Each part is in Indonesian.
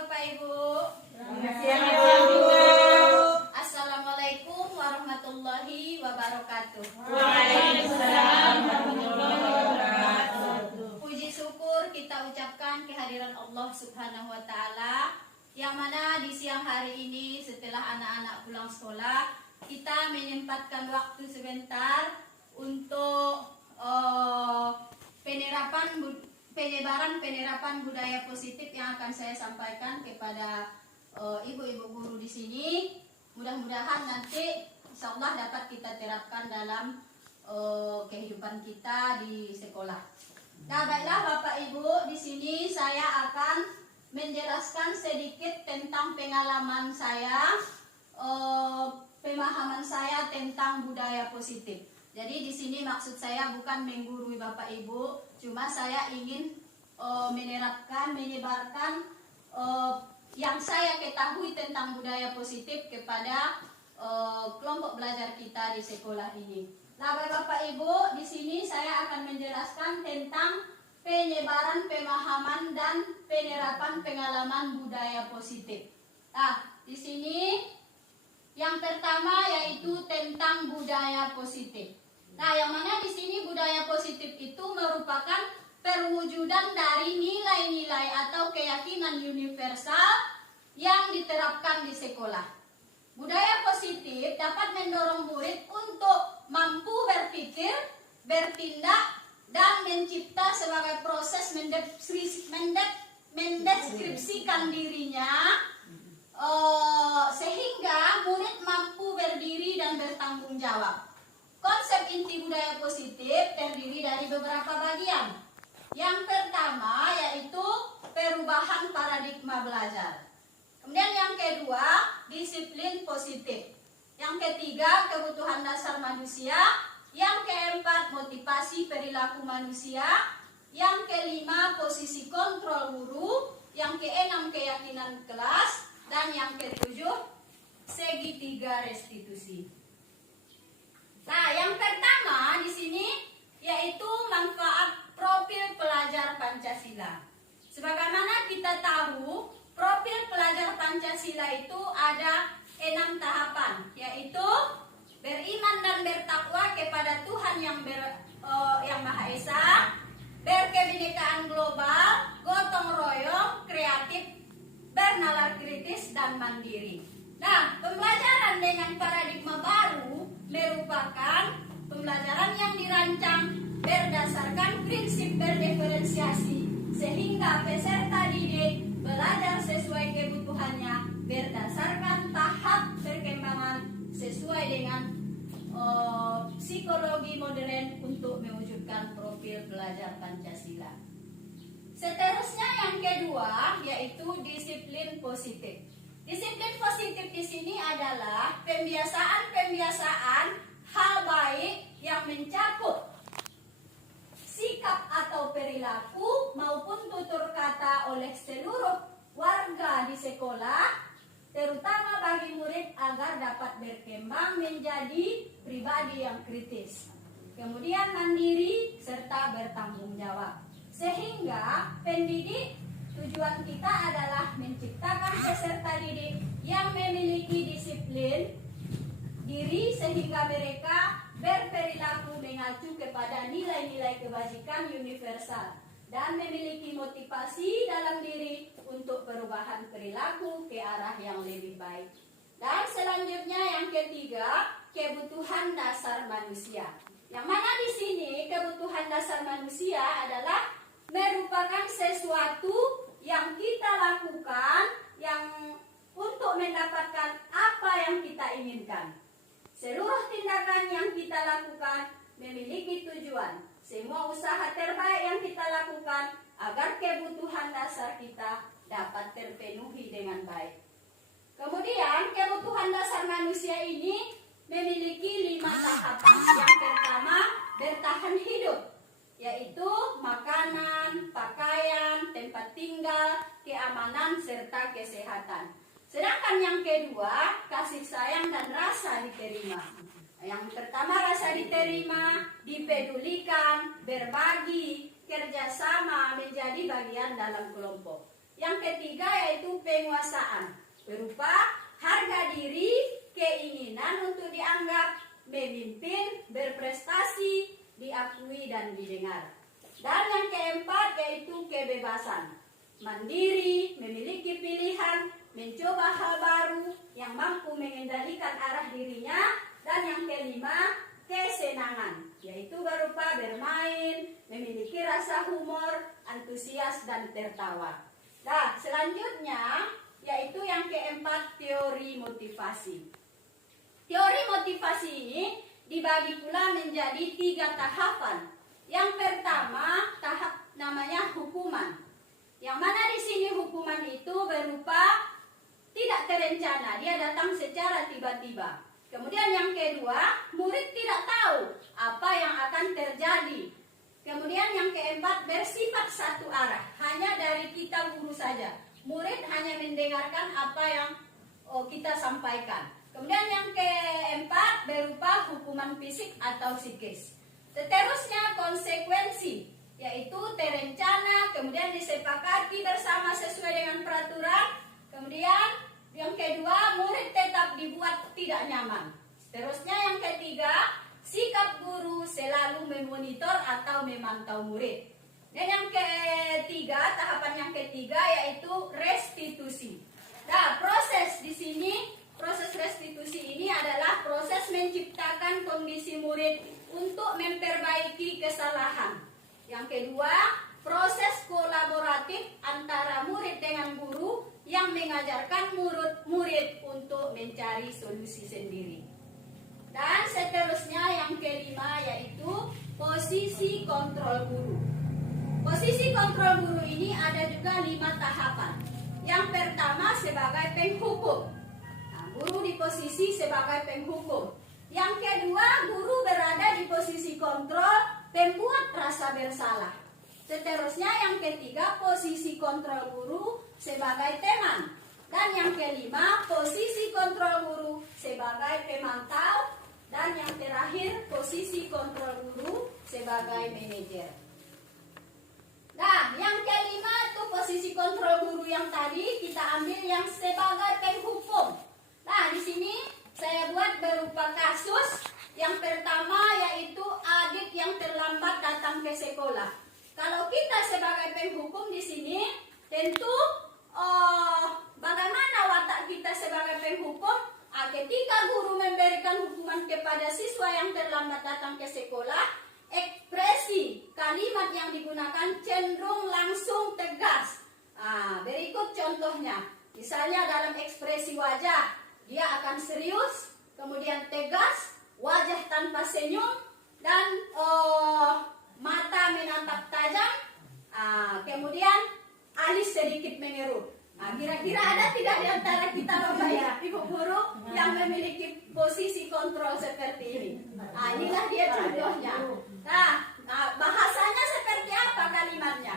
Bapak Ibu. Selamat siang Ibu. Assalamualaikum warahmatullahi wabarakatuh. Waalaikumsalam warahmatullahi wabarakatuh. Puji syukur kita ucapkan kehadiran Allah Subhanahu wa taala, yang mana di siang hari ini setelah anak-anak pulang sekolah, kita menyempatkan waktu sebentar untuk penyebaran budaya positif yang akan saya sampaikan kepada ibu-ibu guru di sini. Mudah-mudahan nanti insya Allah dapat kita terapkan dalam kehidupan kita di sekolah. Nah, baiklah Bapak Ibu, di sini saya akan menjelaskan sedikit tentang pengalaman saya, pemahaman saya tentang budaya positif. Jadi di sini maksud saya bukan menggurui Bapak Ibu, cuma saya ingin menyebarkan yang saya ketahui tentang budaya positif kepada kelompok belajar kita di sekolah ini. Nah, Bapak Ibu, di sini saya akan menjelaskan tentang penyebaran pemahaman dan penerapan pengalaman budaya positif. Nah, di sini yang pertama yaitu tentang budaya positif. Nah, yang mana di sini budaya positif itu merupakan perwujudan dari nilai-nilai atau keyakinan universal yang diterapkan di sekolah. Budaya positif dapat mendorong murid untuk mampu berpikir, bertindak, dan mencipta sebagai proses mendeskripsikan dirinya, sehingga murid mampu berdiri dan bertanggung jawab. Konsep inti budaya positif terdiri dari beberapa bagian. Yang pertama yaitu perubahan paradigma belajar. Kemudian yang kedua, disiplin positif. Yang ketiga, kebutuhan dasar manusia. Yang keempat, motivasi perilaku manusia. Yang kelima, posisi kontrol guru. Yang keenam, keyakinan kelas. Dan yang ketujuh, segitiga restitusi. Nah, yang pertama di sini yaitu manfaat profil pelajar Pancasila. Sebagaimana kita tahu, profil pelajar Pancasila itu ada 6 tahapan, yaitu beriman dan bertakwa kepada Tuhan yang Maha Esa, berkebinekaan global, gotong royong, kreatif, bernalar kritis, dan mandiri. Nah, pembelajaran dengan paradigma baru merupakan pembelajaran yang dirancang berdasarkan prinsip berdiferensiasi, sehingga peserta didik belajar sesuai kebutuhannya berdasarkan tahap perkembangan sesuai dengan psikologi modern untuk mewujudkan profil pelajar Pancasila. Seterusnya yang kedua yaitu disiplin positif. Disiplin positif di sini adalah pembiasaan hal baik yang mencakup sikap atau perilaku maupun tutur kata oleh seluruh warga di sekolah, terutama bagi murid agar dapat berkembang menjadi pribadi yang kritis, kemudian mandiri serta bertanggung jawab. Sehingga pendidik, tujuan kita adalah menciptakan peserta didik yang memiliki disiplin diri sehingga mereka berperilaku mengacu kepada nilai-nilai kebajikan universal dan memiliki motivasi dalam diri untuk perubahan perilaku ke arah yang lebih baik. Dan selanjutnya yang ketiga, kebutuhan dasar manusia. Yang mana di sini kebutuhan dasar manusia adalah merupakan sesuatu yang kita lakukan yang untuk mendapatkan apa yang kita inginkan. Seluruh tindakan yang kita lakukan memiliki tujuan. Semua usaha terbaik yang kita lakukan agar kebutuhan dasar kita dapat terpenuhi dengan baik. Kemudian kebutuhan dasar manusia ini memiliki 5 tahapan. Yang pertama, bertahan hidup, yaitu makanan, pakaian, tempat tinggal, keamanan, serta kesehatan. Sedangkan yang kedua, kasih sayang dan rasa diterima. Yang pertama, rasa diterima, dipedulikan, berbagi, kerjasama, menjadi bagian dalam kelompok. Yang ketiga yaitu penguasaan, berupa harga diri, keinginan untuk dianggap, memimpin, berprestasi, diakui dan didengar. Dan yang keempat yaitu kebebasan, mandiri, memiliki pilihan, mencoba hal baru yang mampu mengendalikan arah dirinya. Dan yang kelima, kesenangan, yaitu berupa bermain, memiliki rasa humor, antusias dan tertawa. Nah, selanjutnya yaitu yang keempat, teori motivasi. Teori motivasi ini dibagi pula menjadi 3 tahapan. Yang pertama, tahap namanya hukuman. Yang mana di sini hukuman itu berupa tidak terencana, dia datang secara tiba-tiba. Kemudian yang kedua, murid tidak tahu apa yang akan terjadi. Kemudian yang keempat, bersifat satu arah, hanya dari kita guru saja. Murid hanya mendengarkan apa yang kita sampaikan. Kemudian yang keempat, berupa hukuman fisik atau psikis. Seterusnya konsekuensi, yaitu terencana, kemudian disepakati bersama sesuai dengan peraturan. Kemudian yang kedua, murid tetap dibuat tidak nyaman. Seterusnya yang ketiga, sikap guru selalu memonitor atau memantau murid. Dan yang ketiga, tahapan yang ketiga yaitu restitusi. Nah, proses di sini, proses restitusi ini adalah proses menciptakan kondisi murid untuk memperbaiki kesalahan. Yang kedua, proses kolaboratif antara murid dengan guru yang mengajarkan murid untuk mencari solusi sendiri. Dan seterusnya yang kelima yaitu posisi kontrol guru. Posisi kontrol guru ini ada juga 5 tahapan. Yang pertama sebagai penghukum. Nah, guru di posisi sebagai penghukum. Yang kedua, guru berada di posisi kontrol pembuat rasa bersalah. Seterusnya yang ketiga, posisi kontrol guru sebagai teman. Dan yang kelima, posisi kontrol guru sebagai pemantau. Dan yang terakhir, posisi kontrol guru sebagai manajer. Nah, yang kelima itu posisi kontrol guru yang tadi kita ambil yang sebagai penghukum. Nah, di sini saya buat berupa kasus. Yang pertama yaitu adik yang terlambat datang ke sekolah. Kalau kita sebagai penghukum di sini, tentu bagaimana watak kita sebagai penghukum? Ketika guru memberikan hukuman kepada siswa yang terlambat datang ke sekolah, ekspresi kalimat yang digunakan cenderung langsung tegas. Berikut contohnya. Misalnya dalam ekspresi wajah, dia akan serius, kemudian tegas, wajah tanpa senyum, dan mata menatap tajam, kemudian alis sedikit mengerut. Kira-kira ada tidak di antara kita Bapak ya, Ibu Guru yang memiliki posisi kontrol seperti ini? Inilah dia contohnya. Bahasanya seperti apa kalimatnya?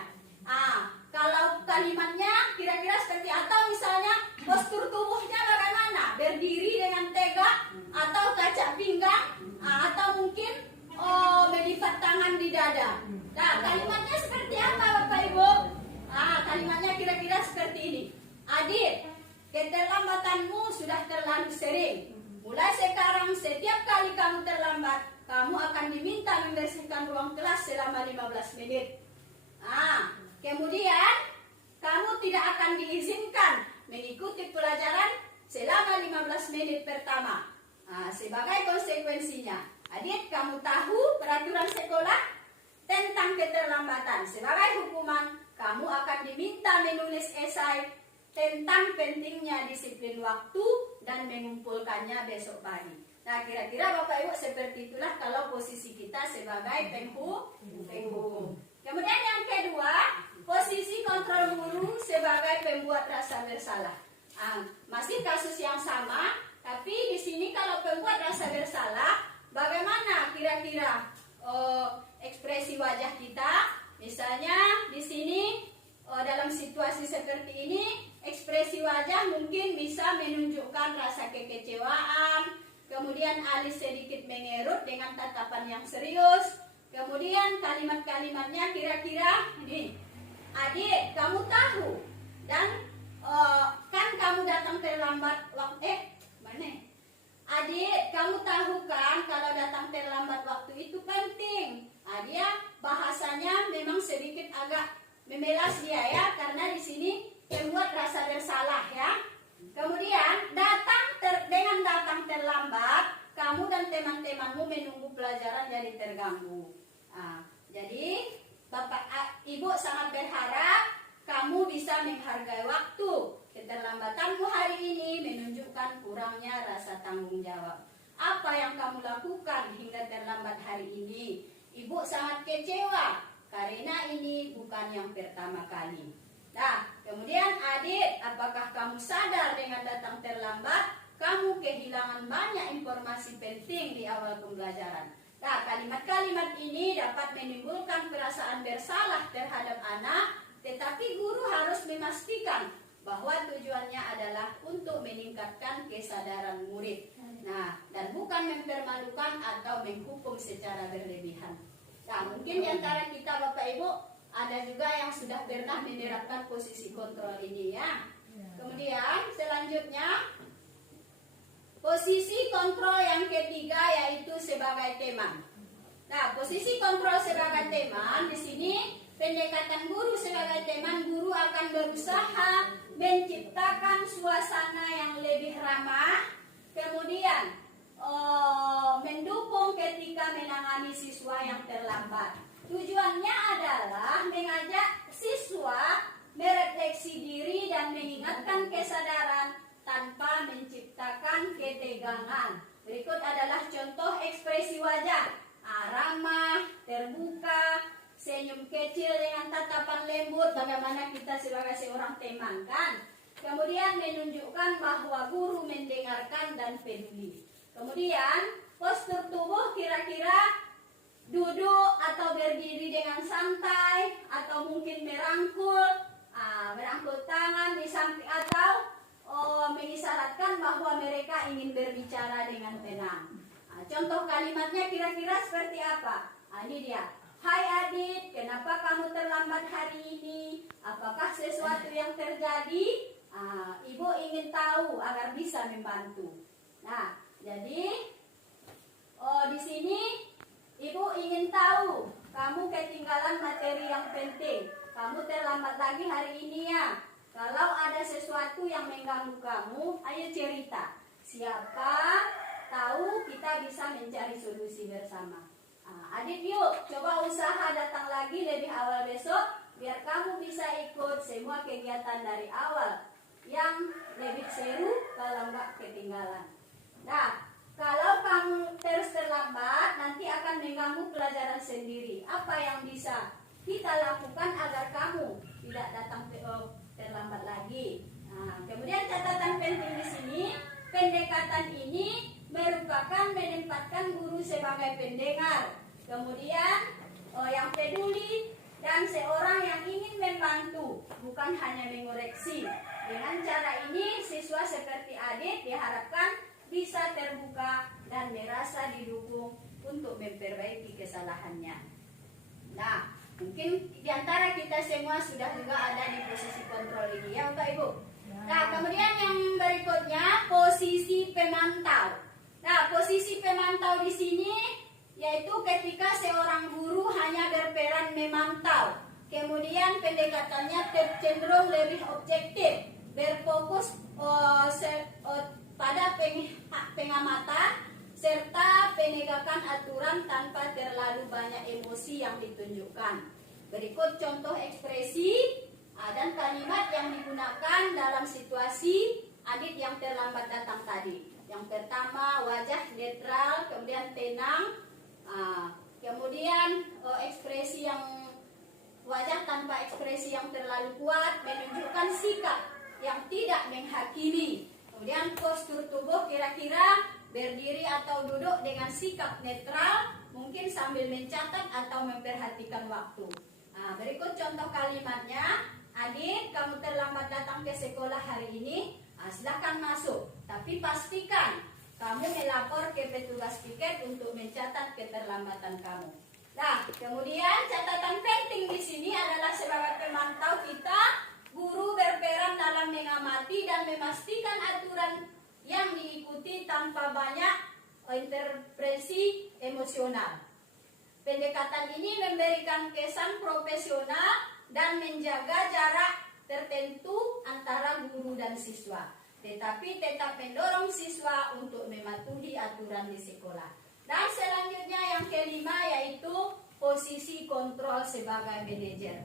Kalau kalimatnya kira-kira seperti, atau misalnya postur tubuhnya bagaimana? Berdiri dengan tegak atau kaca pinggang, atau mungkin melipat tangan di dada. Nah, kalimatnya seperti apa Bapak Ibu? Kalimatnya kira-kira seperti ini. Adik, keterlambatanmu sudah terlalu sering. Mulai sekarang setiap kali kamu terlambat, kamu akan diminta membersihkan ruang kelas selama 15 menit. Kemudian kamu tidak akan diizinkan mengikuti pelajaran selama 15 menit pertama. Sebagai konsekuensinya, adik, kamu tahu peraturan sekolah tentang keterlambatan. Sebagai hukuman, kamu akan diminta menulis esai tentang pentingnya disiplin waktu dan mengumpulkannya besok pagi. Nah, kira-kira Bapak Ibu seperti itulah kalau posisi kita sebagai penghukum. Kemudian yang kedua, posisi kontrol guru sebagai pembuat rasa bersalah. Masih kasus yang sama, tapi di sini kalau pembuat rasa bersalah, bagaimana kira-kira ekspresi wajah kita? Misalnya di sini dalam situasi seperti ini, ekspresi wajah mungkin bisa menunjukkan rasa kekecewaan, kemudian alis sedikit mengerut dengan tatapan yang serius, kemudian kalimat-kalimatnya kira-kira ini. Adik, kamu tahu Dan kan kamu datang terlambat waktu mana? Adik, kamu tahu kan kalau datang terlambat waktu itu penting. Dia bahasanya memang sedikit agak memelas dia ya, karena di sini membuat rasa bersalah ya. Kemudian dengan datang terlambat, kamu dan teman-temanmu menunggu pelajaran jadi terganggu. Jadi Ibu sangat berharap kamu bisa menghargai waktu. Keterlambatanmu hari ini menunjukkan kurangnya rasa tanggung jawab. Apa yang kamu lakukan hingga terlambat hari ini? Ibu sangat kecewa karena ini bukan yang pertama kali. Nah, kemudian adik, apakah kamu sadar dengan datang terlambat, kamu kehilangan banyak informasi penting di awal pembelajaran. Nah, kalimat-kalimat ini dapat menimbulkan perasaan bersalah terhadap anak, tetapi guru harus memastikan bahwa tujuannya adalah untuk meningkatkan kesadaran murid. Nah, dan bukan mempermalukan atau menghukum secara berlebihan. Nah, mungkin di antara kita Bapak Ibu ada juga yang sudah pernah menerapkan posisi kontrol ini ya. Kemudian selanjutnya posisi kontrol yang ketiga yaitu sebagai teman. Nah, posisi kontrol sebagai teman di sini pendekatan guru sebagai teman, guru akan berusaha menciptakan suasana yang lebih ramah, kemudian mendukung ketika menangani siswa yang terlambat. Tujuannya adalah mengajak siswa merefleksi diri dan mengingatkan kesadaran tanpa menciptakan ketegangan. Berikut adalah contoh ekspresi wajah. Ramah, terbuka, senyum kecil dengan tatapan lembut, bagaimana kita sebagai seorang teman kan. Kemudian menunjukkan bahwa guru mendengarkan dan peduli. Kemudian postur tubuh kira-kira duduk atau berdiri dengan santai, atau mungkin merangkul tangan di samping, atau mengisyaratkan bahwa mereka ingin berbicara dengan tenang. Contoh kalimatnya kira-kira seperti apa? Ini dia. Hai adik, kenapa kamu terlambat hari ini? Apakah sesuatu yang terjadi? Ibu ingin tahu agar bisa membantu. Nah, jadi di sini ibu ingin tahu kamu ketinggalan materi yang penting. Kamu terlambat lagi hari ini ya. Kalau ada sesuatu yang mengganggu kamu, ayo cerita. Siapa tahu kita bisa mencari solusi bersama. Adik yuk, coba usaha datang lagi lebih awal besok, biar kamu bisa ikut semua kegiatan dari awal yang lebih seru kalau nggak ketinggalan. Nah, kalau kamu terus terlambat, nanti akan mengganggu pelajaran sendiri. Apa yang bisa kita lakukan agar kamu tidak datang terlambat lagi? Kemudian catatan penting di sini, pendekatan ini merupakan menempatkan guru sebagai pendengar, kemudian yang peduli, dan seorang yang ingin membantu, bukan hanya mengoreksi. Dengan cara ini, siswa seperti adik diharapkan bisa terbuka dan merasa didukung untuk memperbaiki kesalahannya. Nah, mungkin diantara kita semua sudah juga ada di posisi kontrol ini ya Bapak Ibu. Nah, kemudian yang berikutnya posisi pemantau. Nah, posisi pemantau di sini yaitu ketika seorang guru hanya berperan memantau. Kemudian pendekatannya cenderung lebih objektif, berfokus pada pengamatan serta penegakan aturan tanpa terlalu banyak emosi yang ditunjukkan. Berikut contoh ekspresi dan kalimat yang digunakan dalam situasi adik yang terlambat datang tadi. Yang pertama wajah netral, kemudian tenang, kemudian ekspresi yang wajah tanpa ekspresi yang terlalu kuat, menunjukkan sikap yang tidak menghakimi. Kemudian postur tubuh kira-kira berdiri atau duduk dengan sikap netral, mungkin sambil mencatat atau memperhatikan waktu. Berikut contoh kalimatnya. Adik, kamu terlambat datang ke sekolah hari ini. Silakan masuk, tapi pastikan kamu melapor ke petugas piket untuk mencatat keterlambatan kamu. Nah, kemudian catatan penting di sini adalah sebagai pemantau kita, guru berperan memastikan aturan yang diikuti tanpa banyak intervensi emosional. Pendekatan ini memberikan kesan profesional dan menjaga jarak tertentu antara guru dan siswa, tetapi tetap mendorong siswa untuk mematuhi aturan di sekolah. Dan selanjutnya yang kelima yaitu posisi kontrol sebagai manajer.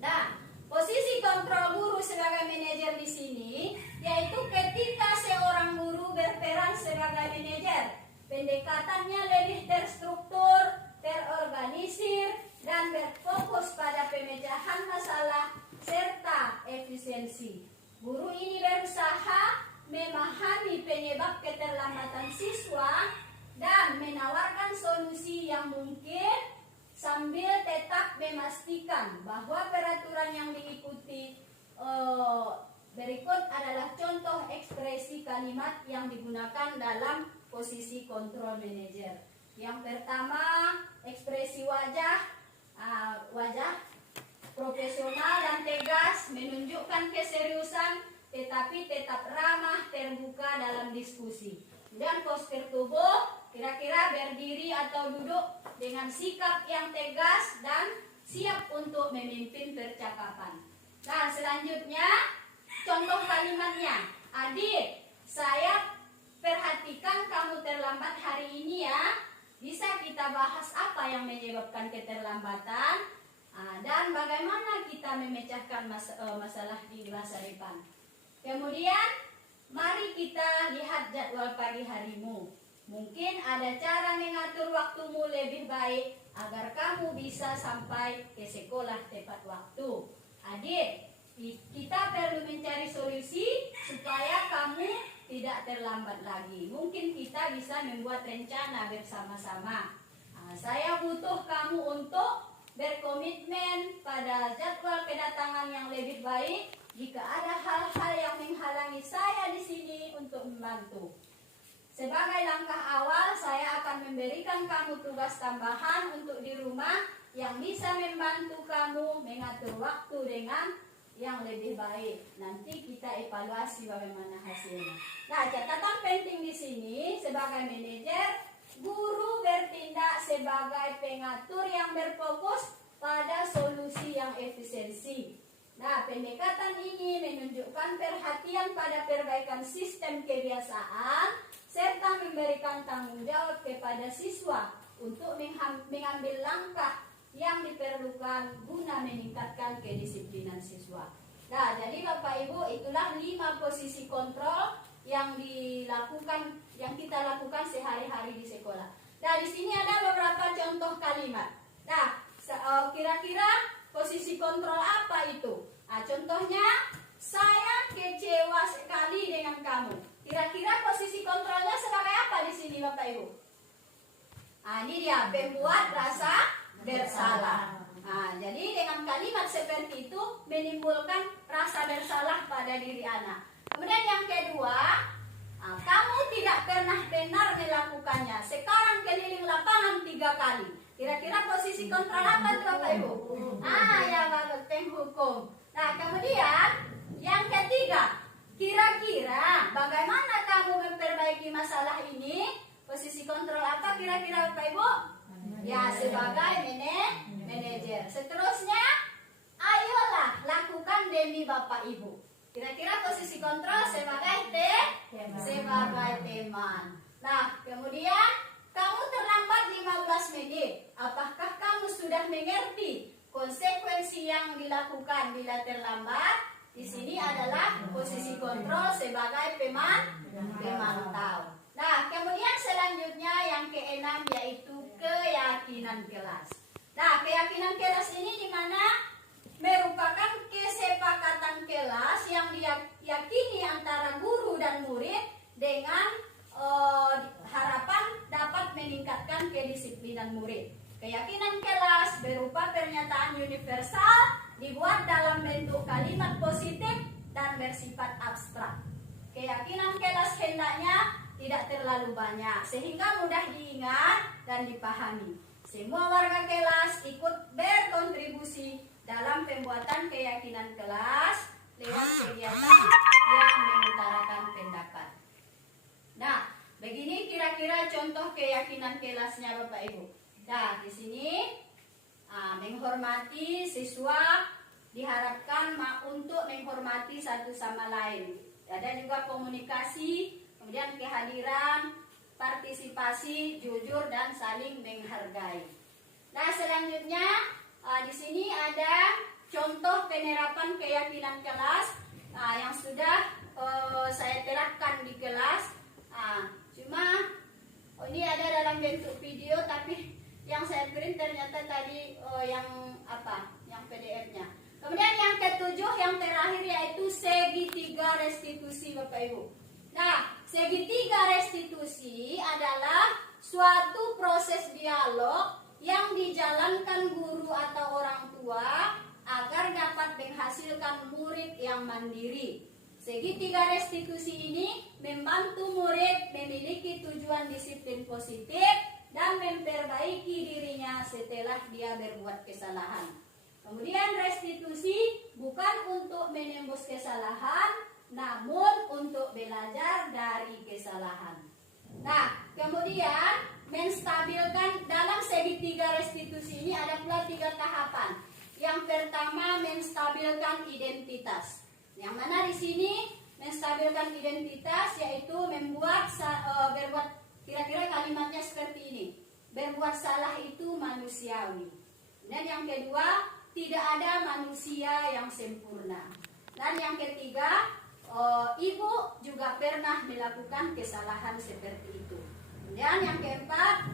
Nah, posisi kontrol guru sebagai manajer di sini yaitu ketika seorang guru berperan sebagai manajer, pendekatannya lebih terstruktur, terorganisir, dan berfokus pada pemecahan masalah serta efisiensi. Guru ini berusaha memahami penyebab keterlambatan siswa dan menawarkan solusi yang mungkin sambil tetap memastikan bahwa peraturan yang diikuti. Berikut adalah contoh ekspresi kalimat yang digunakan dalam posisi kontrol manajer. Yang pertama, ekspresi wajah profesional dan tegas, menunjukkan keseriusan tetapi tetap ramah, terbuka dalam diskusi. Dan postur tubuh, kira-kira berdiri atau duduk dengan sikap yang tegas dan siap untuk memimpin percakapan. Nah, selanjutnya contoh kalimatnya. Adik, saya perhatikan kamu terlambat hari ini ya. Bisa kita bahas apa yang menyebabkan keterlambatan dan bagaimana kita memecahkan masalah di masa depan. Kemudian, mari kita lihat jadwal pagi harimu. Mungkin ada cara mengatur waktumu lebih baik agar kamu bisa sampai ke sekolah tepat waktu. Adik, kita perlu mencari solusi supaya kamu tidak terlambat lagi. Mungkin kita bisa membuat rencana bersama-sama. Saya butuh kamu untuk berkomitmen pada jadwal kedatangan yang lebih baik. Jika ada hal-hal yang menghalangi saya di sini untuk membantu. Sebagai langkah awal, saya akan memberikan kamu tugas tambahan untuk di rumah yang bisa membantu kamu mengatur waktu dengan yang lebih baik. Nanti kita evaluasi bagaimana hasilnya. Nah, catatan penting di sini sebagai manajer, guru bertindak sebagai pengatur yang berfokus pada solusi yang efisiensi. Nah, pendekatan ini menunjukkan perhatian pada perbaikan sistem kebiasaan serta memberikan tanggung jawab kepada siswa untuk mengambil langkah yang diperlukan guna meningkatkan kedisiplinan siswa. Nah, jadi Bapak Ibu, itulah 5 posisi kontrol yang kita lakukan sehari-hari di sekolah. Nah, di sini ada beberapa contoh kalimat. Nah, kira-kira posisi kontrol apa itu? Nah, contohnya, saya kecewa sekali dengan kamu. Kira-kira posisi kontrolnya sebagai apa di sini Bapak Ibu? Nah, ini dia, pembuat rasa bersalah. Nah, jadi dengan kalimat seperti itu menimbulkan rasa bersalah pada diri anak. Kemudian yang kedua, kamu tidak pernah benar melakukannya. Sekarang keliling lapangan 3 kali. Kira-kira posisi kontrol apa itu Bapak Ibu? Ya bagus, penghukum. Nah, kemudian yang ketiga, kira-kira bagaimana kamu memperbaiki masalah ini? Posisi kontrol apa kira-kira Bapak Ibu? Ya, sebagai manajer. Seterusnya, ayolah lakukan demi Bapak Ibu. Kira-kira posisi kontrol sebagai teman. Nah, kemudian kamu terlambat 15 menit. Apakah kamu sudah mengerti konsekuensi yang dilakukan bila terlambat? Di sini adalah posisi kontrol sebagai pemantau. Nah, kemudian selanjutnya yang keenam yaitu keyakinan kelas. Nah, keyakinan kelas ini di mana merupakan kesepakatan kelas yang diyakini antara guru dan murid dengan harapan dapat meningkatkan kedisiplinan murid. Keyakinan kelas berupa pernyataan universal dibuat dalam bentuk kalimat positif dan bersifat abstrak. Keyakinan kelas hendaknya tidak terlalu banyak sehingga mudah diingat dan dipahami. Semua warga kelas ikut berkontribusi dalam pembuatan keyakinan kelas lewat kegiatan yang keyakinan kelasnya Bapak Ibu. Nah, di sini menghormati siswa diharapkan untuk menghormati satu sama lain. Ada juga komunikasi, kemudian kehadiran, partisipasi, jujur dan saling menghargai. Nah, selanjutnya di sini ada contoh penerapan keyakinan kelas yang sudah saya terapkan di kelas. Ini ada dalam bentuk video, tapi yang saya print ternyata tadi yang PDF-nya. Kemudian yang ketujuh, yang terakhir, yaitu segitiga restitusi Bapak Ibu. Nah, segitiga restitusi adalah suatu proses dialog yang dijalankan guru atau orang tua agar dapat menghasilkan murid yang mandiri. Segitiga restitusi ini membantu murid memiliki tujuan disiplin positif dan memperbaiki dirinya setelah dia berbuat kesalahan. Kemudian restitusi bukan untuk menembus kesalahan, namun untuk belajar dari kesalahan. Nah, kemudian menstabilkan dalam segitiga restitusi ini ada pula 3 tahapan. Yang pertama, menstabilkan identitas. Yang mana di sini menstabilkan identitas yaitu berbuat kira-kira kalimatnya seperti ini. Berbuat salah itu manusiawi. Dan yang kedua, tidak ada manusia yang sempurna. Dan yang ketiga, ibu juga pernah melakukan kesalahan seperti itu. Dan yang keempat,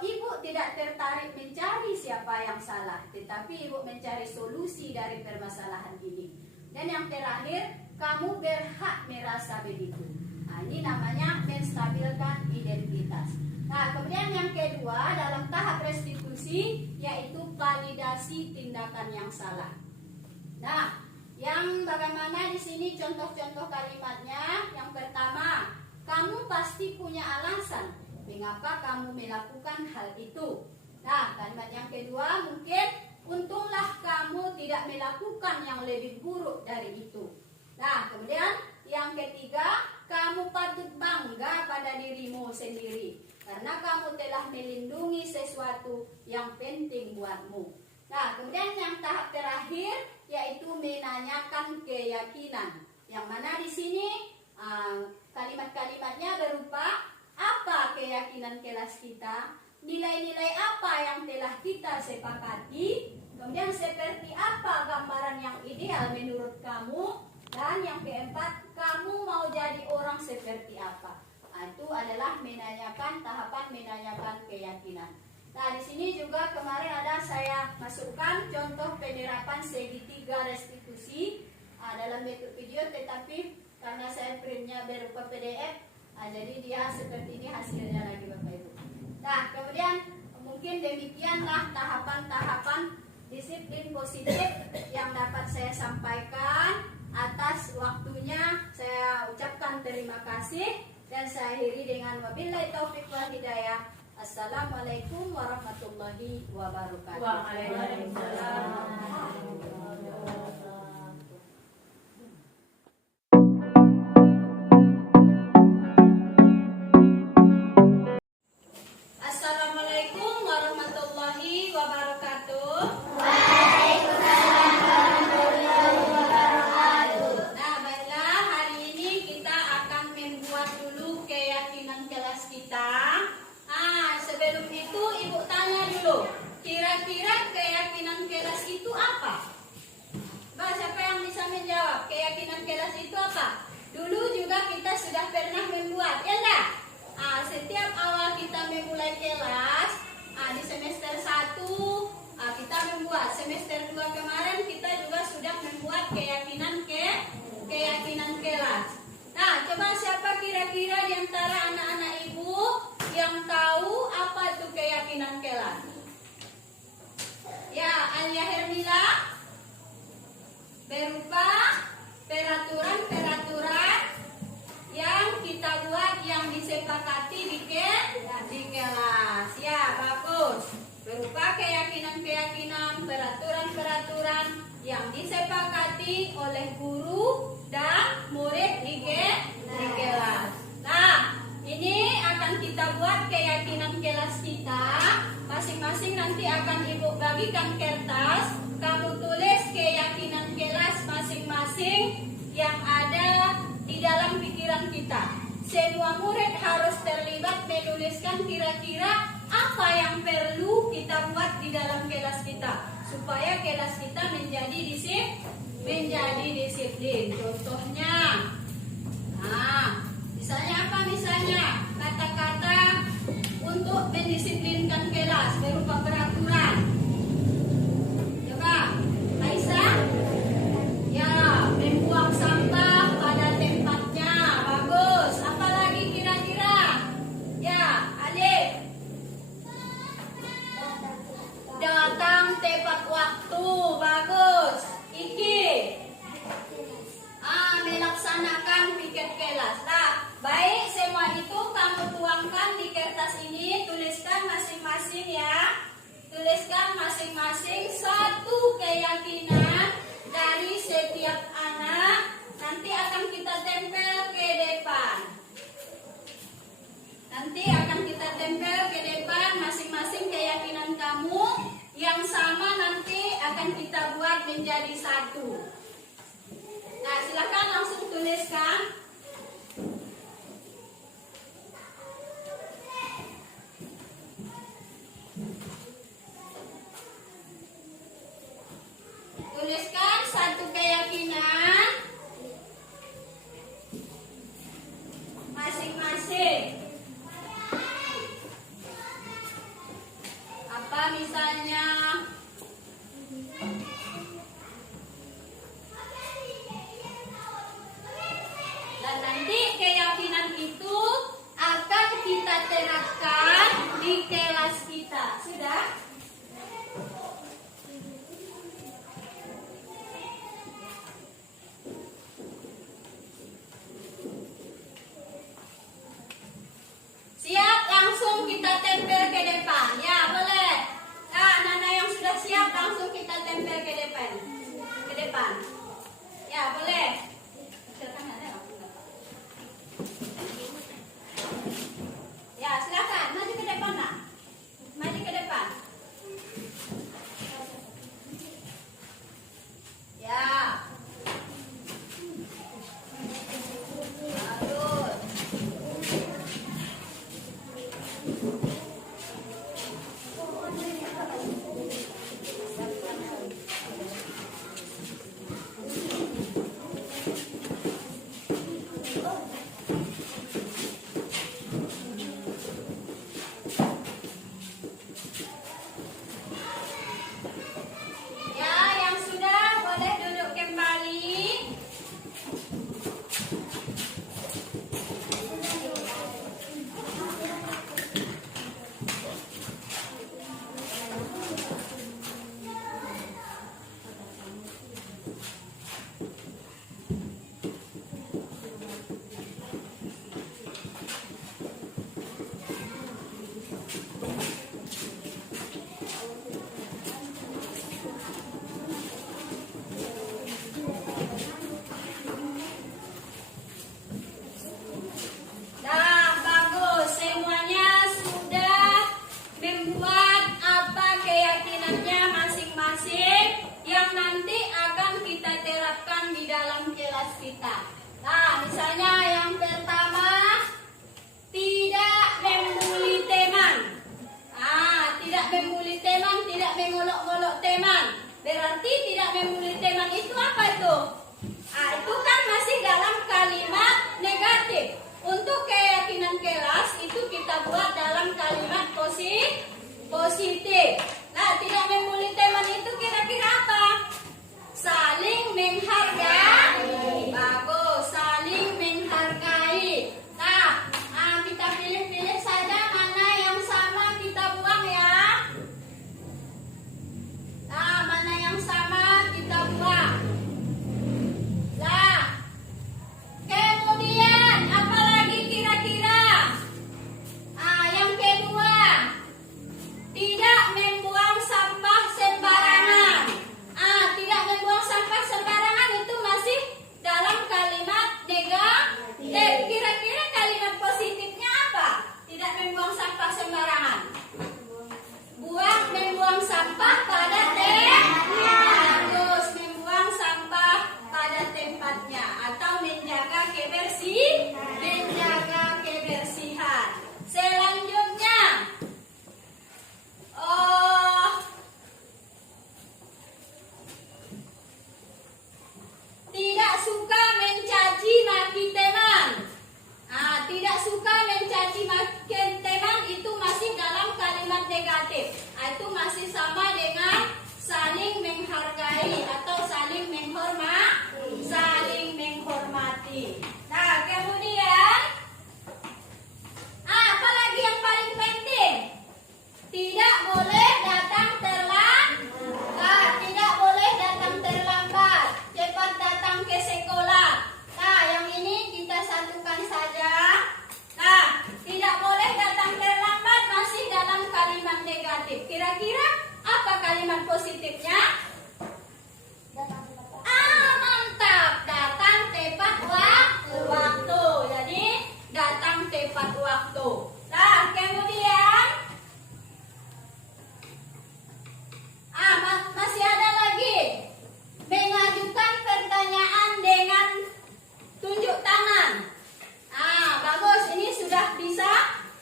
ibu tidak tertarik mencari siapa yang salah, tetapi ibu mencari solusi dari permasalahan ini. Dan yang terakhir, kamu berhak merasa begitu. Nah, ini namanya menstabilkan identitas. Nah, kemudian yang kedua dalam tahap restitusi yaitu validasi tindakan yang salah. Nah, yang bagaimana di sini contoh-contoh kalimatnya? Yang pertama, kamu pasti punya alasan mengapa kamu melakukan hal itu. Nah, kalimat yang kedua mungkin, untunglah kamu tidak melakukan yang lebih buruk dari itu. Nah, kemudian yang ketiga, kamu patut bangga pada dirimu sendiri karena kamu telah melindungi sesuatu yang penting buatmu. Nah, kemudian yang tahap terakhir yaitu menanyakan keyakinan. Yang mana di sini kalimat-kalimatnya berupa apa keyakinan kelas kita, nilai-nilai apa yang telah kita sepakati, kemudian seperti apa gambaran yang ideal menurut kamu, dan yang keempat, kamu mau jadi orang seperti apa. Nah, itu adalah tahapan menanyakan keyakinan. Nah, di sini juga kemarin ada saya masukkan contoh penerapan segitiga restitusi dalam bentuk video, tetapi karena saya printnya berupa PDF, jadi dia seperti ini hasilnya lagi Bapak Ibu. Nah, kemudian mungkin demikianlah tahapan-tahapan disiplin positif yang dapat saya sampaikan. Atas waktunya saya ucapkan terima kasih dan saya akhiri dengan wabillahi taufiq wal hidayah. Assalamualaikum warahmatullahi wabarakatuh. Waalaikumsalam. Assalamualaikum warahmatullahi wabarakatuh. Nah, baiklah, hari ini kita akan membuat dulu keyakinan kelas kita. Sebelum itu ibu tanya dulu, kira-kira keyakinan kelas itu apa? Mbak, siapa yang bisa menjawab? Keyakinan kelas itu apa? Dulu juga kita sudah pernah membuat, ya enggak? Setiap awal kita memulai kelas, di semester 1 kita membuat, semester 2 kemarin kita juga sudah membuat keyakinan kelas. Nah, coba siapa kira-kira di antara anak-anak ibu yang tahu apa itu keyakinan kelas? Ya, Alia Hermila, berupa peraturan-peraturan yang kita buat yang disepakati di kelas. Ya, bagus. Berupa keyakinan-keyakinan, peraturan-peraturan yang disepakati oleh guru dan murid di kelas. Nah, ini akan kita buat kita, masing-masing nanti akan Ibu bagikan kertas. Kamu tulis keyakinan kelas masing-masing yang ada di dalam pikiran kita. Semua murid harus terlibat menuliskan kira-kira apa yang perlu kita buat di dalam kelas kita supaya kelas kita menjadi disiplin. Contohnya, nah, misalnya apa? Misalnya kata-kata untuk mendisiplinkan kelas berupa peraturan. Coba, Aisyah. Ya, membuang sampah pada tempatnya. Bagus. Apalagi kira-kira? Ya, Alif. Datang tepat waktu. Bagus. Iki. Melaksanakan piket kelas. Nah, baik, semua itu kamu tuangkan di kertas ini. Tuliskan masing-masing ya. Tuliskan masing-masing satu keyakinan dari setiap anak. Nanti akan kita tempel ke depan. Nanti akan kita tempel ke depan masing-masing keyakinan kamu yang sama nanti akan kita buat menjadi satu. Nah, silakan langsung tuliskan. Tuliskan satu keyakinan masing-masing. Apa misalnya? tidak suka mencaci maki teman itu masih dalam kalimat negatif. Itu masih sama dengan saling menghargai atau saling menghormati. Saling menghormati. Nah, kemudian apalagi yang paling penting? Tidak boleh datang terlambat. Tidak boleh datang terlambat. Cepat datang ke sekolah. Nah, yang ini kita satukan saja. Nah, tidak boleh datang terlambat masih dalam kalimat negatif. Kira-kira apa kalimat positifnya? Mantap. Datang tepat waktu. Jadi, datang tepat waktu. Nah, kemudian masih ada lagi. Mengajukan pertanyaan dengan tunjuk tangan. Bagus. Ini sudah bisa.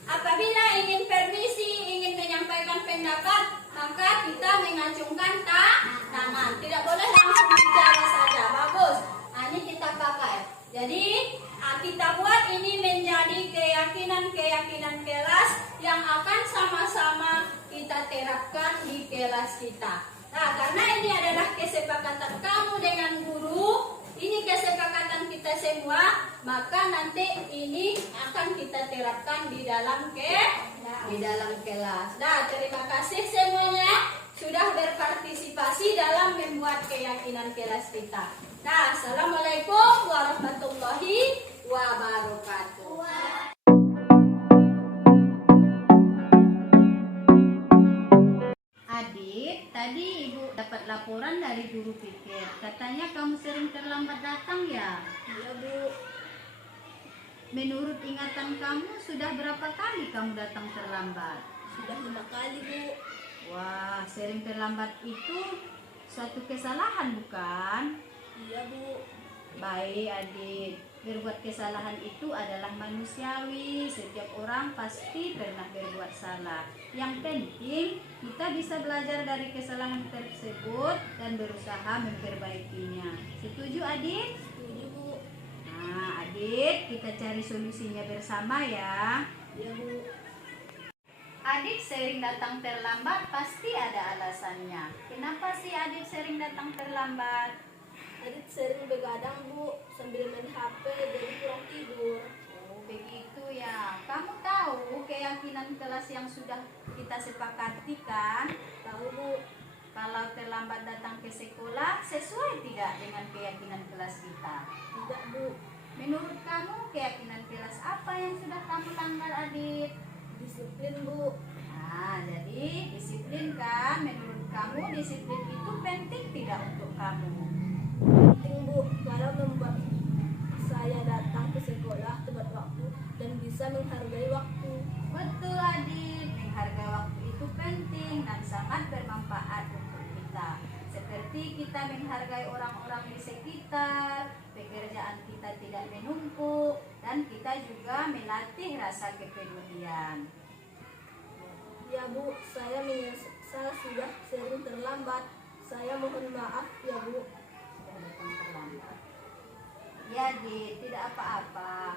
Apabila ingin permisi, ingin menyampaikan pendapat, maka kita mengacungkan tangan. Tidak boleh langsung bicara saja. Bagus. Ini kita pakai. Jadi, kita buat ini menjadi keyakinan kelas yang akan sama-sama kita terapkan di kelas kita. Nah, karena ini adalah kesepakatan kamu dengan guru, ini kesepakatan kita semua, maka nanti ini akan kita terapkan di dalam kelas. Nah, terima kasih semuanya sudah berpartisipasi dalam membuat keyakinan kelas kita. Nah, assalamualaikum warahmatullahi wabarakatuh. Adik, tadi ibu dapat laporan dari guru pikir. Katanya kamu sering terlambat datang ya? Iya, Bu. Menurut ingatan kamu, sudah berapa kali kamu datang terlambat? Sudah 5 kali, Bu. Wah, sering terlambat itu suatu kesalahan bukan? Iya, Bu. Baik adik, berbuat kesalahan itu adalah manusiawi. Setiap orang pasti pernah berbuat salah. Yang penting kita bisa belajar dari kesalahan tersebut dan berusaha memperbaikinya. Setuju adik? Setuju, Bu. Nah adik, kita cari solusinya bersama ya. Iya, Bu. Adik sering datang terlambat pasti ada alasannya. Kenapa sih adik sering datang terlambat? Adit sering begadang, Bu, sambil main HP jadi kurang tidur. Oh, begitu ya. Kamu tahu keyakinan kelas yang sudah kita sepakati kan? Tahu, Bu. Kalau terlambat datang ke sekolah, sesuai tidak dengan keyakinan kelas kita? Tidak, Bu. Menurut kamu, keyakinan kelas apa yang sudah kamu langgar, Adit? Disiplin, Bu. Nah, jadi disiplin kan? Menurut kamu, disiplin itu penting tidak untuk kamu? Penting, Bu, karena membuat saya datang ke sekolah tepat waktu dan bisa menghargai waktu. Betul Adit, menghargai waktu itu penting dan sangat bermanfaat untuk kita. Seperti kita menghargai orang-orang di sekitar, pekerjaan kita tidak menumpuk, dan kita juga melatih rasa kepedulian. Ya, Bu, saya menyesal sudah sering terlambat. Saya mohon maaf ya, Bu. Datang terlambat. Ya Dit, tidak apa-apa.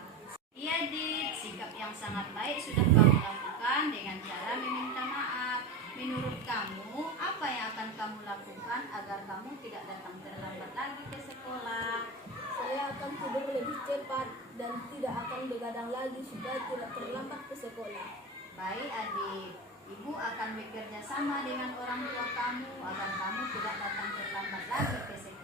Iya Dit, sikap yang sangat baik sudah kamu lakukan dengan cara meminta maaf. Menurut kamu, apa yang akan kamu lakukan agar kamu tidak datang terlambat lagi ke sekolah? Saya akan tidur lebih cepat dan tidak akan begadang lagi supaya tidak terlambat ke sekolah. Baik Adik, Ibu akan bekerja sama dengan orang tua kamu agar kamu tidak datang terlambat lagi ke sekolah.